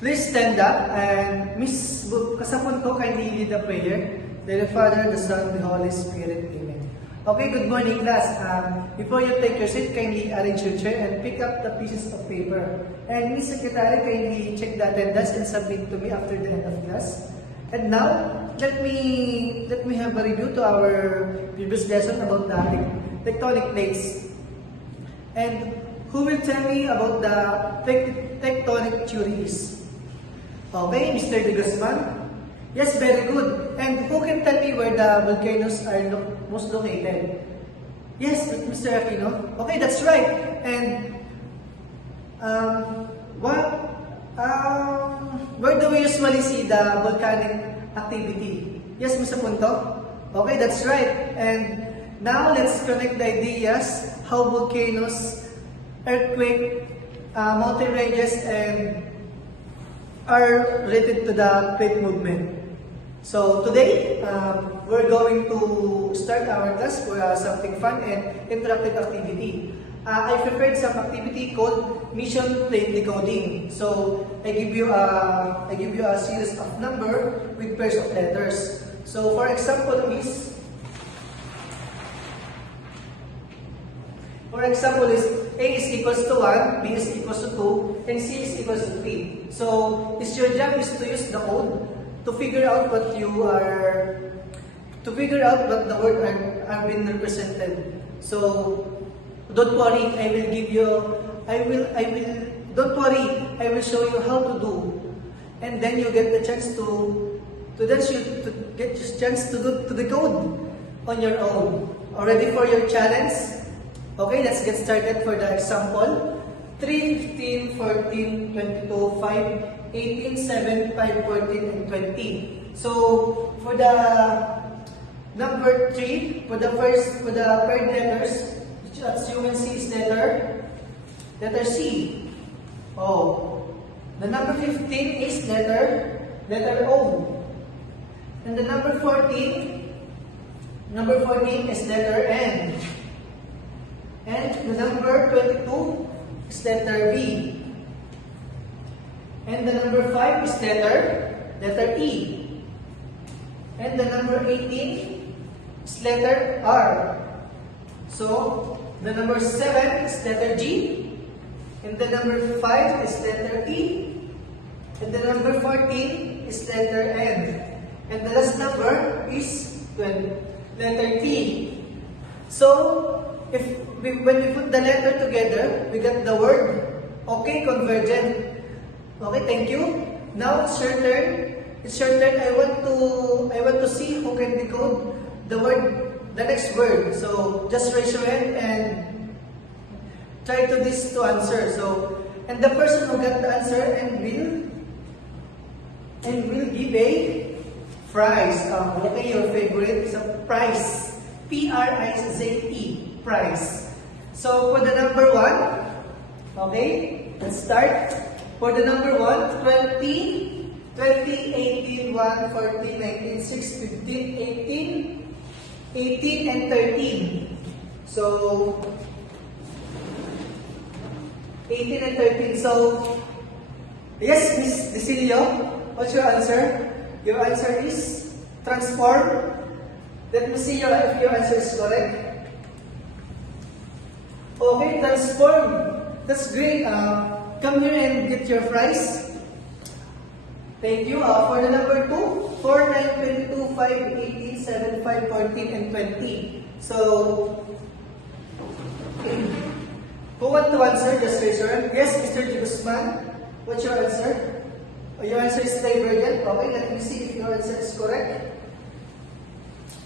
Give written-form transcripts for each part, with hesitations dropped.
Please stand up and Miss Kasapon ko kindly lead the prayer. The Father, the Son, the Holy Spirit. Amen. Okay, good morning class. Before you take your seat, kindly arrange your chair and pick up the pieces of paper. And Miss Secretary, kindly check the attendance and submit to me after the end of class. And now, let me have a review to our previous lesson about the tectonic plates. And who will tell me about the tectonic theories? Okay, Mr. De Guzman? Yes, very good. And who can tell me where the volcanoes are most located? Yes, Mr. Aquino. Okay, that's right. And where do we usually see the volcanic activity? Yes, Mr. Punto. Okay, that's right. And now let's connect the ideas how volcanoes, earthquake, mountain ranges, and are related to the plate movement. So today, we're going to start our class for something fun and interactive activity. I prepared some activity called mission plate decoding. So I give you a series of number with pairs of letters. So for example is A is equals to 1, B is equals to 2, and C is equals to 3. So your job is to use the code to figure out what the word are being represented. So don't worry, I will show you how to do, and then you get the chance to decode on your own. Are ready for your challenge? Okay, let's get started for the example. 3, 15, 14, 22, 5, 18, 7, 5, 14, and 20. So, for the number 3, for the paired letters, as you can see is letter C. Oh. The number 15 is letter O. And the number 14 is letter N. And the number 22 is letter B. And the number 5 is letter E. And the number 18 is letter R. So, the number 7 is letter G. And the number 5 is letter E. And the number 14 is letter N. And the last number is letter T. So, when we put the letter together, we get the word okay, convergent. Okay, thank you. Now it's your turn. I want to see who can decode the next word. So just raise your hand and try to answer. So, and the person who got the answer and will give a prize. Okay, your favorite is a prize. P-R-I-Z-E. Prize. So for the number 1, okay, let's start. For the number 1, 20, 18, 1, 14, 19, 6, 15, 18, and 13. So 18 and 13. So yes, Miss Decilio, what's your answer? Your answer is transform. Let me see if your answer is correct. Okay, transform. That's great. Come here and get your prize. Thank you. For the number 2, 4, 9, 22, 5, 18, 7, 5, 14, and 20. So, who want to answer? Just raise your hand. Yes, Mr. De Guzman. What's your answer? Your answer is divergent. Okay, let me see if your answer is correct.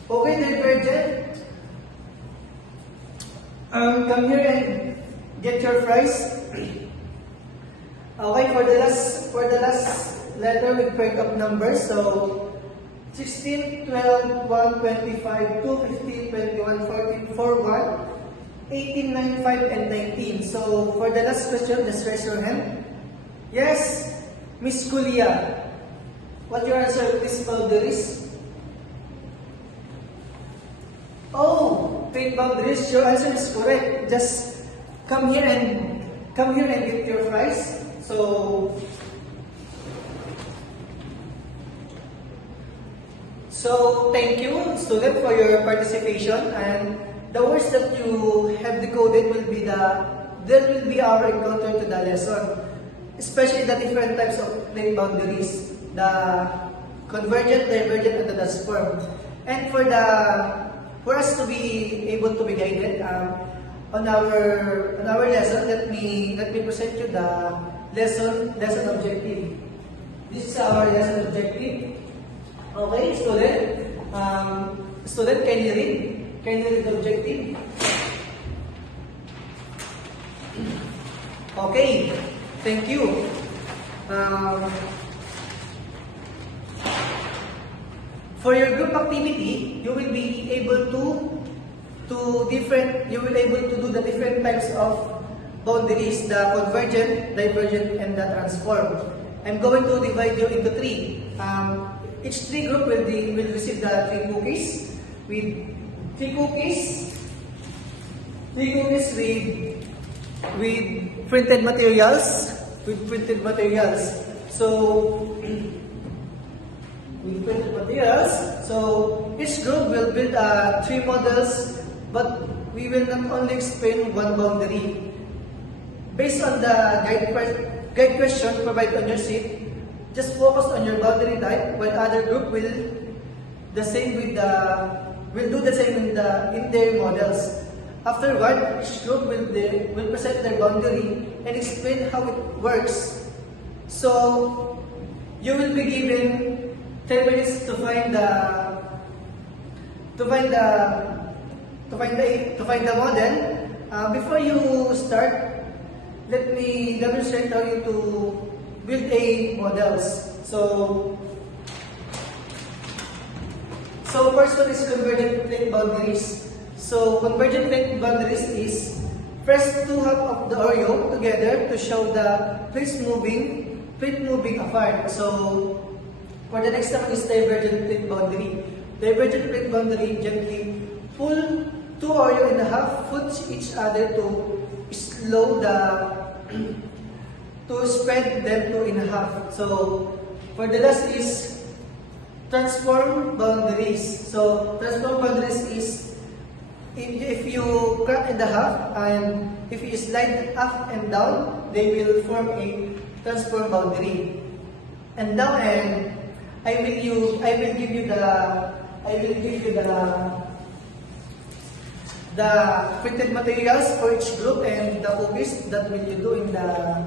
Okay, divergent. Come here and get your prize. Okay, for the last letter with paired up numbers. So 16, 12, 1, 25, 2, 15, 21, 14, 4, 1, 18, 9, 5, and 19. So for the last question, just raise your hand. Yes, Miss Kulia. What your answer, please, boundaries? Oh, plate boundaries. Your answer is correct. Just come here and get your prize. So So, thank you, student, for your participation. And the words that you have decoded will be our encounter to the lesson, especially the different types of plane boundaries, the convergent, divergent, and the transform. And for us to be able to be guided on our lesson, let me present you the lesson objective. This is our lesson objective. Okay, student, can you read? Can you read the objective? Okay, thank you. For your group activity, you will be able to do the different types of boundaries, the convergent, divergent, and the transform. I'm going to divide you into three. Each three group will receive the three cookies with printed materials. So with printed materials. So each group will build three models, but we will not only explain one boundary. Based on the guide question provided on your sheet, just focus on your boundary type, while other group will do the same in their models. Afterward, each group will present their boundary and explain how it works. So you will be given 10 minutes to find the model. Before you start, let me demonstrate how you to build a models. So first one is convergent plane boundaries. So convergent plane boundaries is press two half of the Oreo together to show the plates moving apart. So for the next one is divergent plane boundary. Divergent plane boundary, gently pull two Oreo in half, push each other to slow to spread them two in half. So for the last is transform boundaries. So transform boundaries is if you crack in the half and if you slide up and down, they will form a transform boundary. And now I will give you the printed materials for each group and the cookies that will you do in the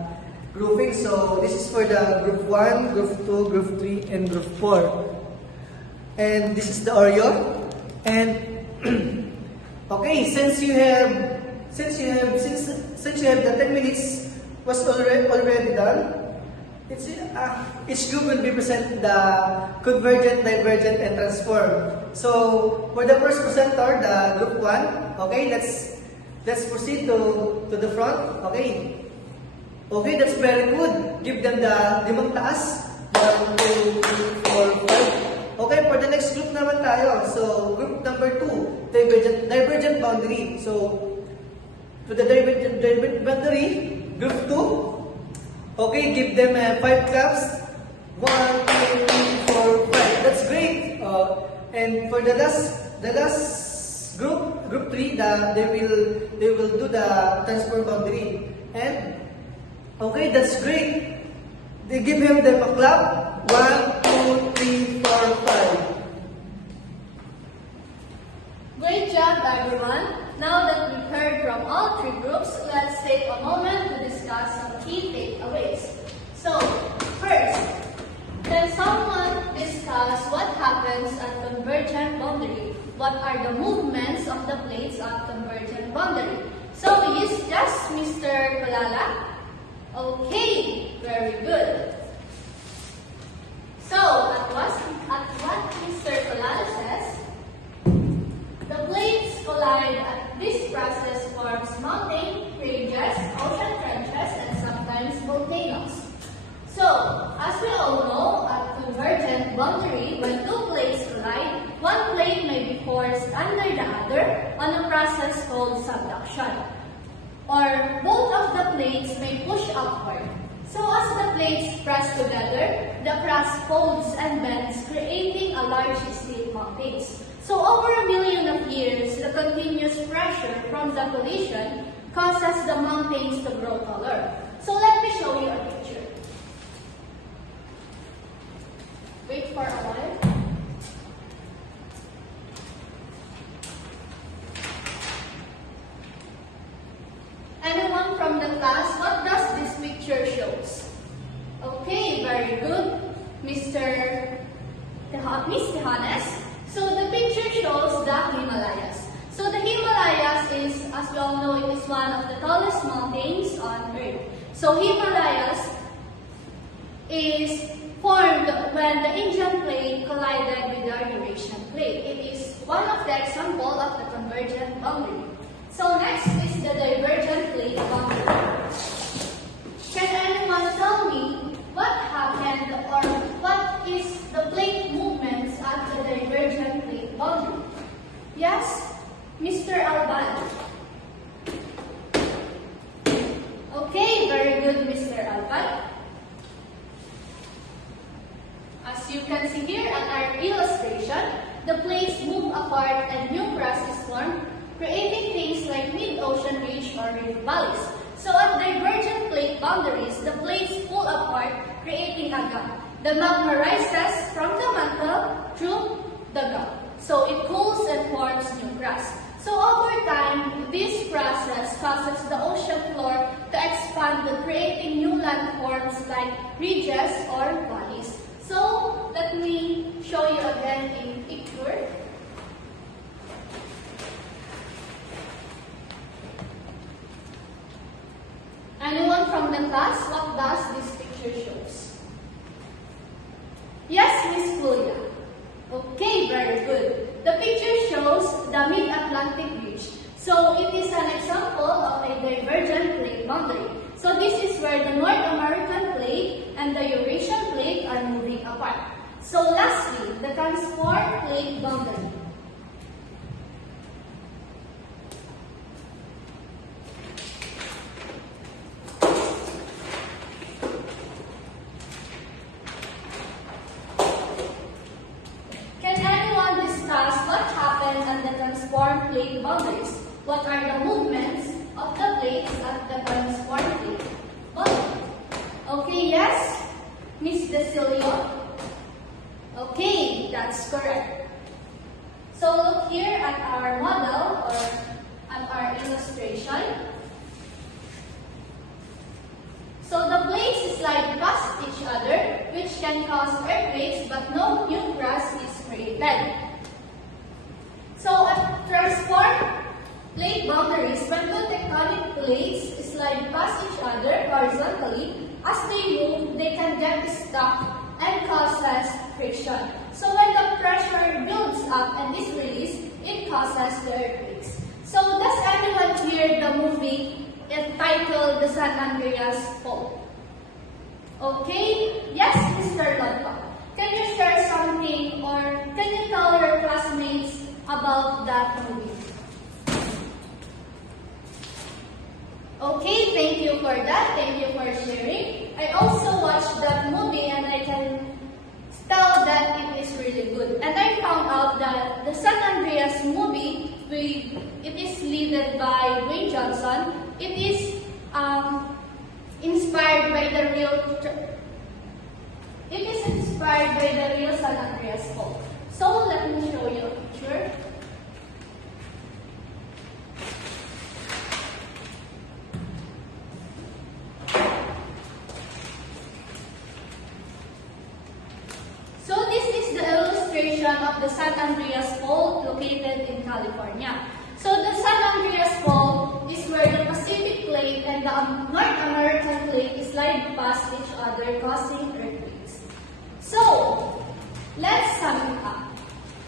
grouping. So this is for the group 1, group 2, group 3, and group 4. And this is the Oreo. And okay, since you have the 10 minutes was already done, each group will be present the convergent, divergent, and transform. So for the first presenter, the group 1, okay, let's proceed to the front. Okay, that's very good. Give them the limang taas. 1, 2, 3, 4, 5. Okay, for the next group naman tayo. So group number 2, divergent boundary. So to the divergent boundary, group 2. Okay, give them 5 claps. 1, 2, 3, 4, 5. That's great. And for the last group 3, they will do the transform boundary. And okay, that's great. They give them a clap. 1, 2, 3, 4, 5. Great job, everyone. Now that we've heard from all three groups, let's take a moment to discuss some key takeaways. So, first, can someone discuss what happens at convergent boundary? What are the movements of the plates at convergent boundary? So, yes, Mr. Kulala? Okay, very good. So, at what Mr. Kulala says, the plates collide at this process forms mountain ranges, ocean trenches, and sometimes volcanoes. So, as we all know, at convergent boundary, when two plates collide, one plate may be forced under the other on a process called subduction. Or both of the plates may push upward. So as the plates press together, the crust folds and bends, creating a large stick plate mountains. So over a million of years, the continuous pressure from the collision causes the mountains to grow taller. So let me show you a picture. Wait for a while. Anyone from the class, what does this picture shows? Okay, very good, Miss Tejanes. So the picture shows the Himalayas. So the Himalayas is, as we all know, it is one of the tallest mountains on Earth. So Himalayas is formed when the Indian plate collided with the Eurasian plate. It is one of the example of the convergent boundary. So next is the divergent plate boundary. Can anyone tell me what happened or what is the plate movements at the divergent plate boundary? Yes, Mr. Alban. Okay, very good, Mr. Alban. As you can see here at our illustration, the plates move apart and new crust is formed, creating things like mid-ocean ridge or rift valleys. So at divergent plate boundaries, the plates pull apart, creating a gap. The magma rises from the mantle through the gap. So it cools and forms new crust. So over time, this process causes the ocean floor to expand, creating new landforms like ridges or valleys. So let me show you again in picture. Anyone from the class, what does this picture shows? Yes, Miss Julia. Okay, very good. The picture shows the Mid-Atlantic Ridge. So it is an example of a divergent plate boundary. So this is where the North American plate and the Eurasian plate are moving apart. So lastly, the transform plate boundary. Transform plate boundaries. What are the movements of the plates at the transform plate boundary? Okay, yes, Miss Desilio. Okay, that's correct. So look here at our model or at our illustration. So the plates slide past each other, which can cause earthquakes, but no new crust is created. So at transform plate boundaries, when two tectonic plates slide past each other horizontally, as they move, they can get stuck and causes friction. So when the pressure builds up and is released, it causes the earthquakes. So does anyone hear the movie entitled The San Andreas Fault? Okay, yes, Mr. Lodpa. Can you share something or can you tell your classmates about that movie? Okay, thank you for that. Thank you for sharing. I also watched that movie and I can tell that it is really good. And I found out that the San Andreas movie, it is led by Dwayne Johnson. It is inspired by the real San Andreas Fault. So let me show you a picture. So this is the illustration of the San Andreas Fault located in California. So the San Andreas Fault is where the Pacific plate and the North American plate slide past each other, causing earthquakes. So let's sum it up.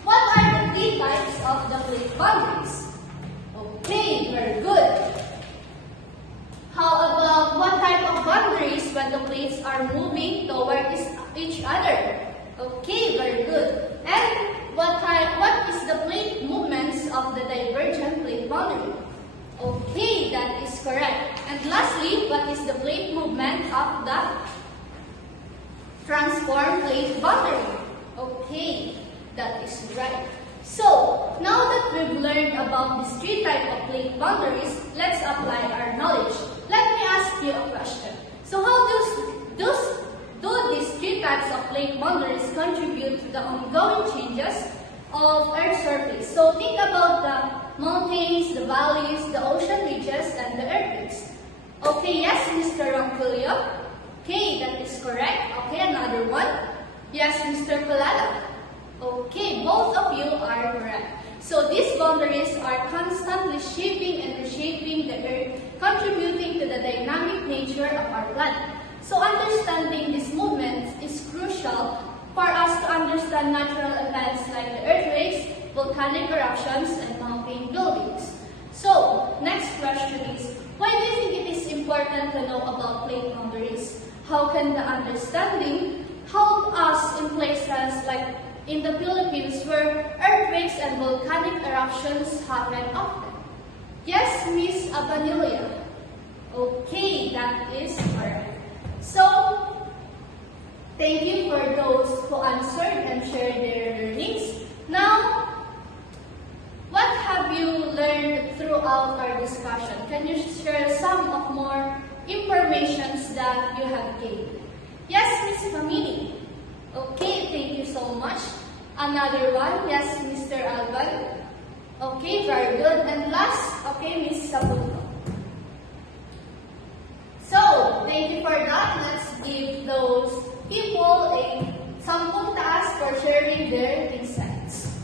What are the three types of the plate boundaries? Okay, very good. How about what type of boundaries when the plates are moving towards each other? Okay, very good. And what is the plate movements of the divergent plate boundary? Okay, that is correct. And lastly, what is the plate movement of the transform plate boundary? Okay, That is right. So, now that we've learned about these three types of plate boundaries, let's apply our knowledge. Let me ask you a question. So, how do these three types of plate boundaries contribute to the ongoing changes of Earth's surface? So, think about the mountains, the valleys, the ocean ridges, and the earthquakes. Okay, yes, Mr. Ronquillo. Okay, that is correct. Okay, another one. Yes, Mr. Colada. Okay, both of you are correct. So these boundaries are constantly shaping and reshaping the Earth, contributing to the dynamic nature of our planet. So understanding these movements is crucial for us to understand natural events like the earthquakes, volcanic eruptions, and mountain buildings. So, next question is, why do you think it is important to know about plate boundaries? How can the understanding help us in places like in the Philippines where earthquakes and volcanic eruptions happen often? Yes, Miss Abanilia. Okay, that is correct. So, thank you for those who answered and shared their learnings. Now, what have you learned throughout our discussion? Can you share some of more informations that you have gained? Yes, Miss Kamini. Okay, thank you so much. Another one, yes, Mr. Alban. Okay, very good. And last, okay, Miss Sabuto. So, thank you for that. Let's give those people some task for sharing their insights.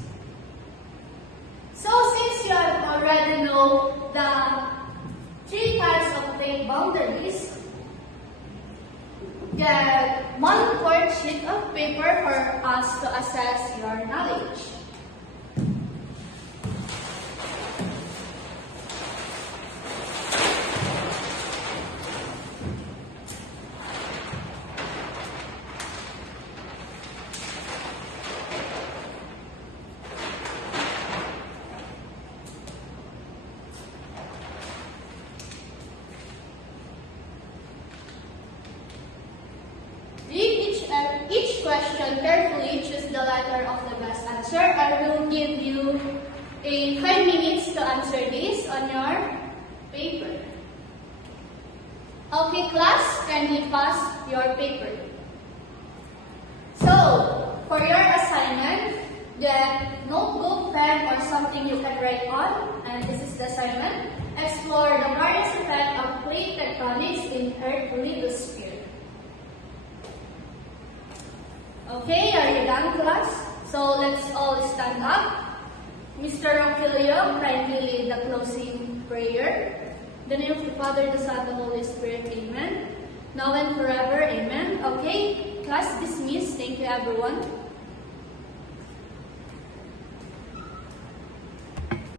So, since you have already know the three types of plate boundaries, get 1/4 sheet of paper for us to assess your knowledge. Each question carefully, choose the letter of the best answer. I will give you 5 minutes to answer this on your paper. Okay, class, can you pass your paper? So, for your assignment, get notebook, pen, or something you can write on, and this is the assignment. Explore the various effects of plate tectonics in Earth's lithosphere. Okay, are you done, class? So let's all stand up. Mr. Ronquillo, kindly lead the closing prayer. In the name of the Father, the Son, and the Holy Spirit, amen. Now and forever, amen. Okay, class dismissed. Thank you, everyone.